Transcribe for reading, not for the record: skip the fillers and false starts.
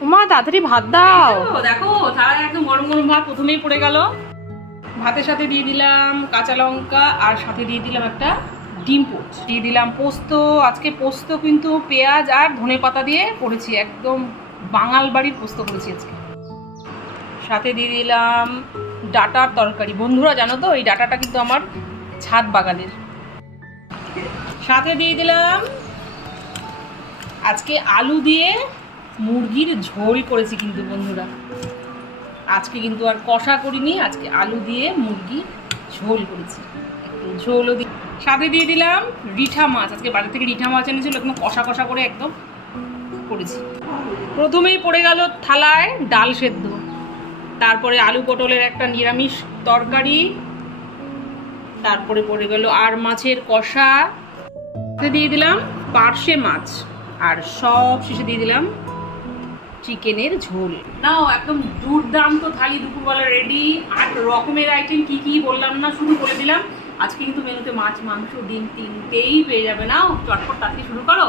মা তাড়াতাড়ি ভাত দাও। দেখো সারা একদম গরম গরম ভাত প্রথমেই পড়ে গেল। ভাতের সাথে দিয়ে দিলাম কাঁচা লঙ্কা আর সাথে দিয়ে দিলাম একটা ডিম পোচ, দিয়ে দিলাম পোস্ত। আজকে পোস্ত কিন্তু পেঁয়াজ আর ধনেপাতা দিয়ে করেছি, একদম বাঙাল বাড়ির পোস্ত করেছি আজকে। সাথে দিয়ে দিলাম ডাটার তরকারি। বন্ধুরা জানো তো এই ডাটাটা কিন্তু আমার ছাদ বাগানের। সাথে দিয়ে দিলাম আজকে আলু দিয়ে মুরগির ঝোল করেছি কিন্তু বন্ধুরা, আজকে কিন্তু আর কষা করিনি, আজকে আলু দিয়ে মুরগি ঝোল করেছি, একটু ঝোলও দিয়ে। সাথে দিয়ে দিলাম রিঠা মাছ, আজকে বাজার থেকে রিঠা মাছ এনেছিল, একদম কষা কষা করে একদম করেছি। প্রথমেই পড়ে গেল থালায় ডাল সেদ্ধ, তারপরে আলু পটলের একটা নিরামিষ তরকারি, তারপরে পড়ে গেল আর মাছের কষা, দিয়ে দিলাম পার্শে মাছ, আর সব শেষে দিয়ে দিলাম চিকেনের ঝোল। নাও একদম দুর্দান্ত থালি দুপুরবেলা রেডি। 8 রকমের আইটেম কি কি বললাম না, শুধু বলে দিলাম। আজকে কিন্তু মেনুতে মাছ মাংস ডিম তিনটেই পেয়ে যাবে। নাও চটপট তাড়াতাড়ি শুরু করো।